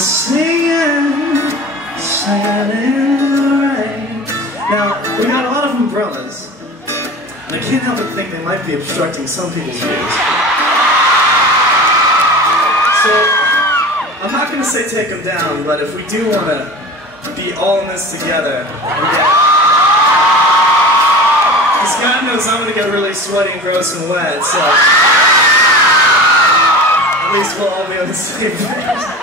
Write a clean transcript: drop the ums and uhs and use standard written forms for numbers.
We're singing, singing in the rain. Now, we got a lot of umbrellas, and I can't help but think they might be obstructing some people's views. So, I'm not going to say take them down, but if we do want to be all in this together, because God knows I'm going to get really sweaty and gross and wet, so at least we'll all be on the same page.